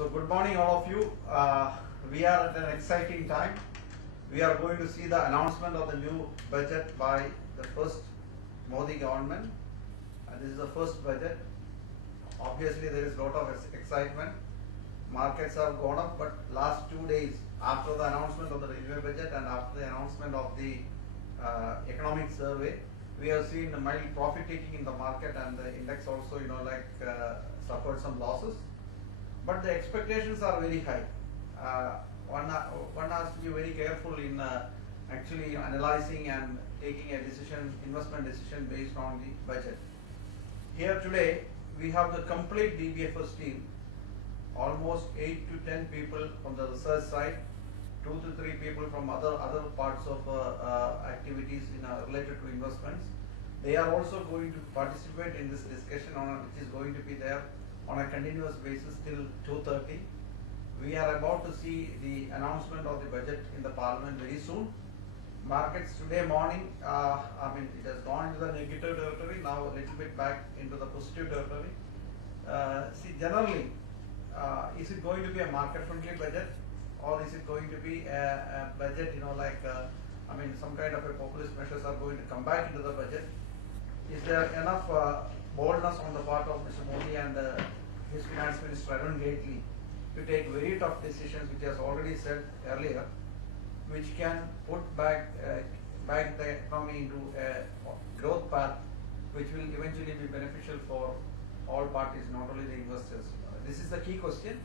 So good morning all of you. We are at an exciting time. We are going to see the announcement of the new budget by the first Modi government. And this is the first budget. Obviously there is a lot of excitement. Markets have gone up, but last 2 days after the announcement of the railway budget and after the announcement of the economic survey, we have seen a mild profit taking in the market, and the index also suffered some losses. But the expectations are very high. One has to be very careful in actually analyzing and taking a decision, investment decision based on the budget. Here today we have the complete DBFS team, almost 8 to 10 people from the research side, 2 to 3 people from other parts of activities related to investments. They are also going to participate in this discussion which is going to be there on a continuous basis till 2:30. We are about to see the announcement of the budget in the parliament very soon. Markets today morning, it has gone into the negative territory, now a little bit back into the positive territory. See, generally, is it going to be a market-friendly budget, or is it going to be a budget, some kind of a populist measures are going to come back into the budget? Is there enough boldness on the part of Mr. Modi and his finance minister Arun Jaitley to take very tough decisions, which he has already said earlier, which can put back the economy into a growth path, which will eventually be beneficial for all parties, not only the investors. This is the key question.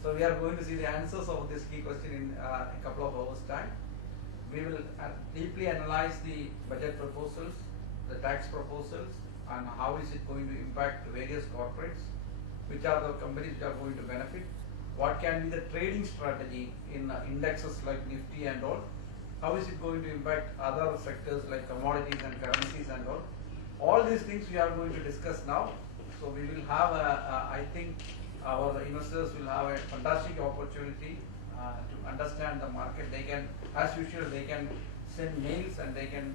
So we are going to see the answers of this key question in a couple of hours' time. We will deeply analyze the budget proposals, the tax proposals, and how is it going to impact various corporates, which are the companies which are going to benefit, what can be the trading strategy in indexes like Nifty and all, how is it going to impact other sectors like commodities and currencies and all. All these things we are going to discuss now. So we will have, I think our investors will have a fantastic opportunity to understand the market. They can, as usual, they can send mails and they can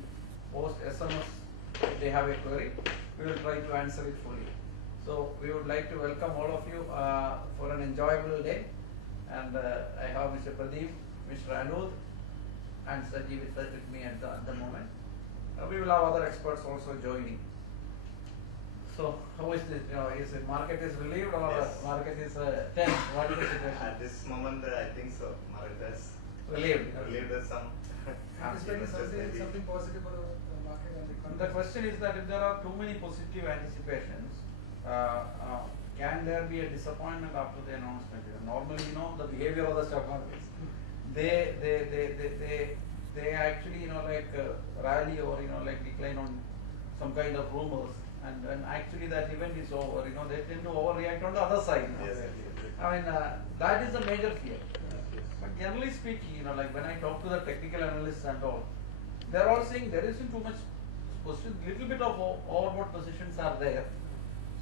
post SMS if they have a query. We will try to answer it fully. So we would like to welcome all of you for an enjoyable day, and I have Mr. Pradeep, Mr. Anuj, and Saji with me at the moment. We will have other experts also joining. So how is this? Is the market is relieved or Yes. Market is tense? What is the situation? At this moment, I think so. Market has Relieved. relieved some. Anticipating something positive for the market and the economy. The question is that if there are too many positive anticipations, can there be a disappointment after the announcement? Normally, the behavior of the stock markets, they actually, rally or, decline on some kind of rumors, and when actually that event is over, they tend to overreact on the other side. Yes. That is a major fear. But generally speaking, when I talk to the technical analysts and all, they're all saying there isn't too much position, little bit of overbought positions are there.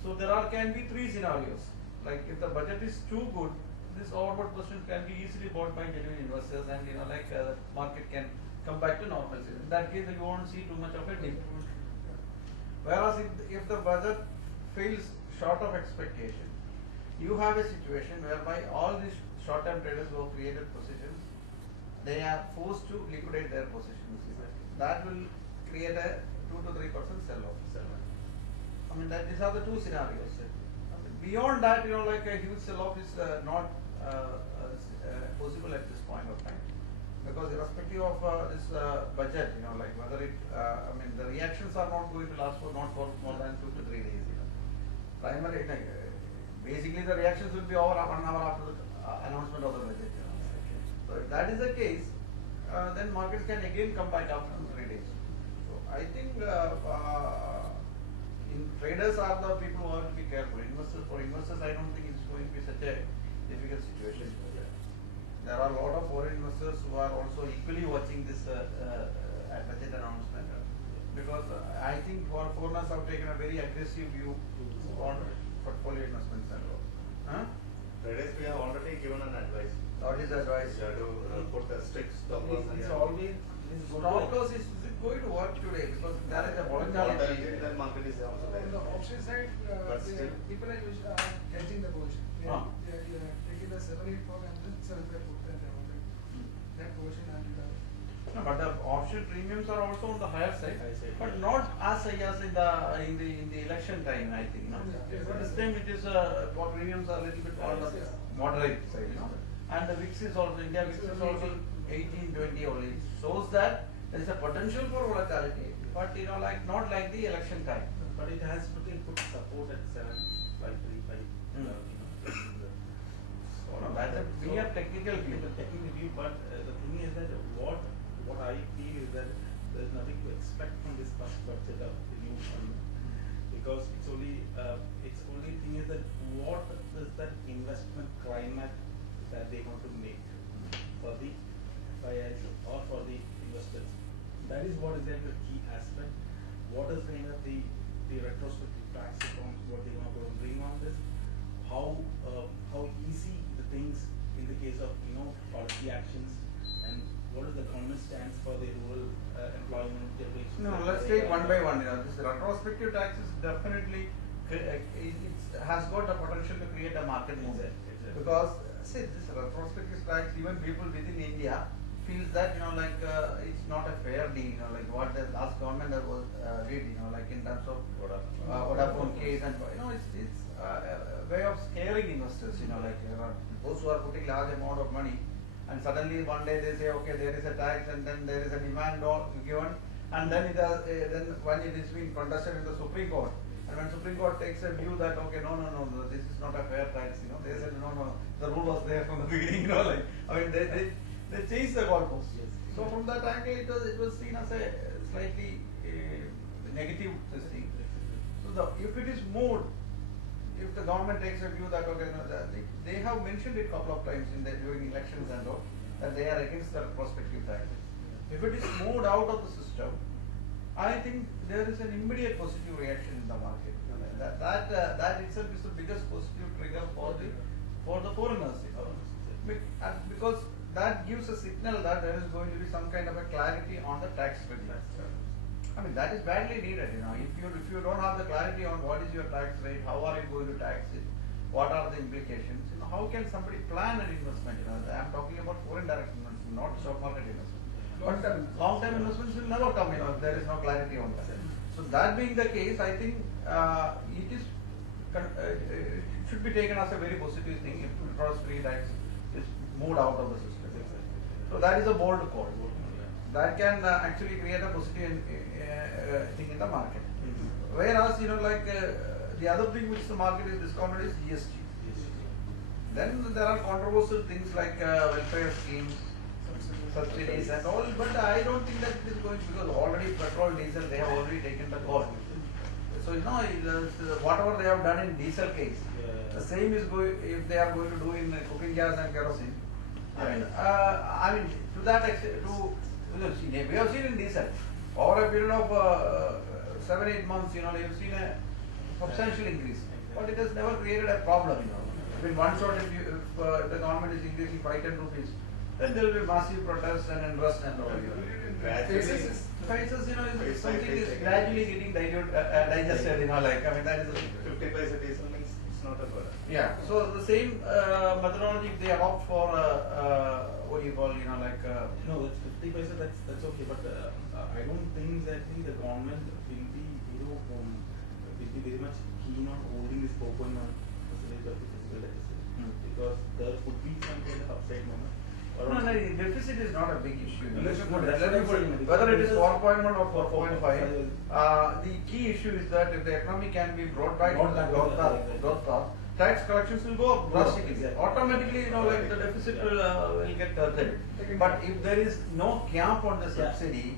So there can be 3 scenarios. Like if the budget is too good, this overbought position can be easily bought by genuine investors, and the market can come back to normalcy. In that case, you won't see too much of a dip. Whereas if the budget fails short of expectation, you have a situation whereby all these short-term traders who have created positions, they are forced to liquidate their positions. That will create a 2 to 3% sell-off. These are the 2 scenarios. Beyond that, a huge sell-off is not possible at this point of time, because irrespective of this budget, whether it, the reactions are not going to last for more than 2 to 3 days. Basically the reactions will be over 1 hour after the announcement of the budget. So if that is the case, then markets can again come back after 2 to 3 days. So I think traders are the people who have to be careful. For investors, I don't think it's going to be such a difficult situation. There are a lot of foreign investors who are also equally watching this budget announcement, because I think foreigners have taken a very aggressive view on portfolio investments and all. Traders, we have already given an advice. What is the advice? You have to put a strict stop loss. It's always Stop loss is going to work today, because there is a volatility. That market is also on the there. option side, But still- people are hedging the position. They are taking the only for and then 75% that portion and No, but the option premiums are also on the higher side, Higher side, but yeah. not as high as in the election time, I think. No? Yes, But this time it is for premiums are a little bit on the Yes. moderate side, you know. And the VIX is also India VIX is also 18-20 only. It shows that there is a potential for volatility, but you know, like not like the election time. But it has put support at 7,535. Hmm. So, No, that's a mere technical view. Technical view, but the thing is that what I feel is that there is nothing to expect from this first budget of the new fund, because it's only thing is that what is that investment climate that they want to make for the buyers or for the investors. That is what is there the key aspect. What is kind of the retrospective tax reforms, what they want to bring on this, how easy the things in the case of policy actions, and what is the government stance for the rural employment generation. No, let's take one by one. You know, this retrospective tax is definitely it has got the potential to create a market movement. Exactly. Because see, this retrospective tax, even people within India feels that it's not a fair deal. You know, like what the last government was did. You know, like in terms of Vodafone case, and it's a way of scaring investors. You know, like those who are putting large amount of money, and suddenly one day they say, okay, there is a tax, and then there is a demand given, and then then when it is being contested in the Supreme Court, and when Supreme Court takes a view that okay, no, this is not a fair tax, they said no, the rule was there from the beginning, they changed the goalposts. Yes. So from that angle, it was seen as a slightly negative thing. So if it is moved, if the government takes a view that okay, they have mentioned it a couple of times during elections and all, that they are against the prospective tax. If it is moved out of the system, I think there is an immediate positive reaction in the market. That itself is the biggest positive trigger for the foreigners. Because that gives a signal that there is going to be some kind of a clarity on the tax regime. I mean, that is badly needed. If you don't have the clarity on what is your tax rate, how are you going to tax it, what are the implications, how can somebody plan an investment? I am talking about foreign direct investment, not stock market investment. Long-term investments will never come if there is no clarity on that. So that being the case, I think it should be taken as a very positive thing if cross-free tax is moved out of the system. So that is a bold call. That can actually create a positive thing in the market. Whereas, the other thing which the market is discounted is GST. Then there are controversial things like welfare schemes, subsidies and all, but I don't think that it is going, because already petrol, diesel, they have already taken the call. So whatever they have done in diesel case, the same is going if they are going to do in cooking gas and kerosene. I mean, to that extent, we have seen in diesel over a period of 7-8 months, you have seen a substantial increase, but it has never created a problem. In one shot, if the government is increasing 5-10 rupees, then there will be massive protests and unrest and all. Prices, something is gradually getting digested. That is. 50 paise diesel means it's not a burden. Yeah. So the same methodology they adopt for what do you call No, that's 50 paisa. That's okay, but I don't think that the government will be very much keen on holding this 4.1% of the physical deficit, because there could be some kind of upside moment. No, deficit is not a big issue. Yes, Let no, me that's put it. what I'm saying. Whether it is 4.1 or 4.5, 4.5, the key issue is that if the economy can be brought back to Brought the back growth to path, the- tax collections will go up drastically. Exactly. Automatically, the deficit will get curtailed. But if there is no cap on the subsidy,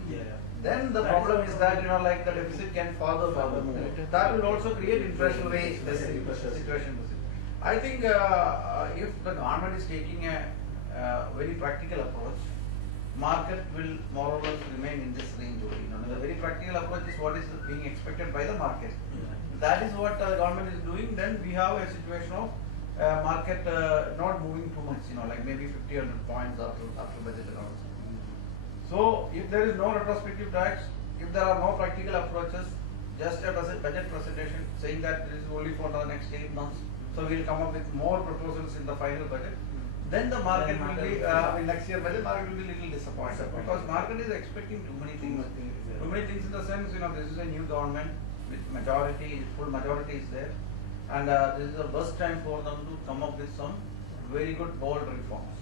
then the problem is that the deficit can further move. That will also create inflationary situation. I think if the government is taking a very practical approach, market will more or less remain in this range only. The very practical approach is what is being expected by the market. That is what the government is doing. Then we have a situation of market not moving too much, like maybe 50-100 points after budget announcement. So if there is no retrospective tax, if there are no practical approaches, just a budget presentation saying that this is only for the next 8 months, so we will come up with more proposals in the final budget, then the market Then will be, market in next year budget, market will be little disappointed, because market is expecting too many things. Too many things in the sense, this is a new government with majority, full majority is there, and this is the first time for them to come up with some very good bold reforms.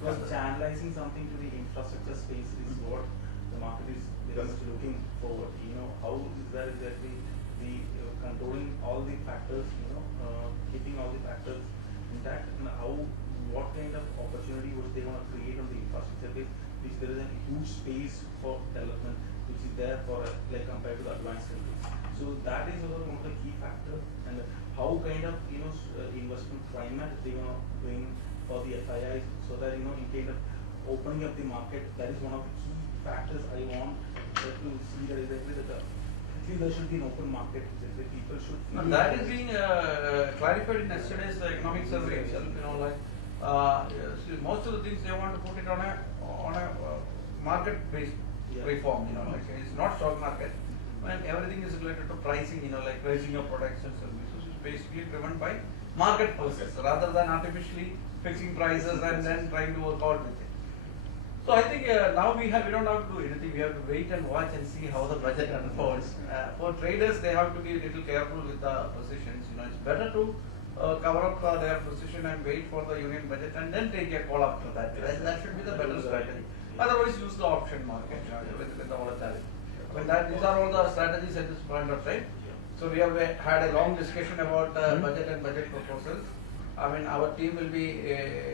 Because channelizing something to the infrastructure space is what the market is very much looking forward. How is that exactly the controlling all the factors, keeping all the factors intact, and what kind of opportunity which they want to create on the infrastructure base, which there is a huge space for development, which is there for like compared to the advanced countries. So that is one of the key factors, and how kind of investment climate they want to bring for the FIIs, so that in kind of opening up the market, that is one of the key factors I want to see, that exactly that at least there should be an open market, that the people should feel. And that is being clarified in yesterday's economic survey itself. See, most of the things they want to put it on a market-based reform. It's not stock market, and everything is related to pricing. Like pricing of products and services is basically driven by market forces rather than artificially fixing prices and then trying to work out with it. So I think now we don't have to do anything. We have to wait and watch and see how the budget unfolds. For traders, they have to be a little careful with the positions. It's better to cover up their position and wait for the union budget and then take a call after that. That should be the better strategy. Otherwise, use the option market with the volatility. These are all the strategies at this point of time. So we have had a long discussion about budget and budget proposals. Our team will be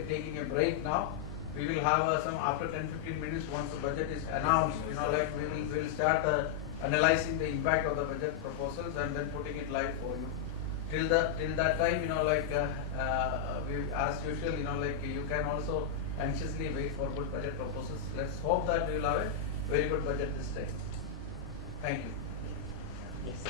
taking a break now. We will have some after 10-15 minutes once the budget is announced. We will start analyzing the impact of the budget proposals and then putting it live for you. Till that time, we as usual, you can also anxiously wait for good budget proposals. Let's hope that we will have a very good budget this time. Thank you. Yes.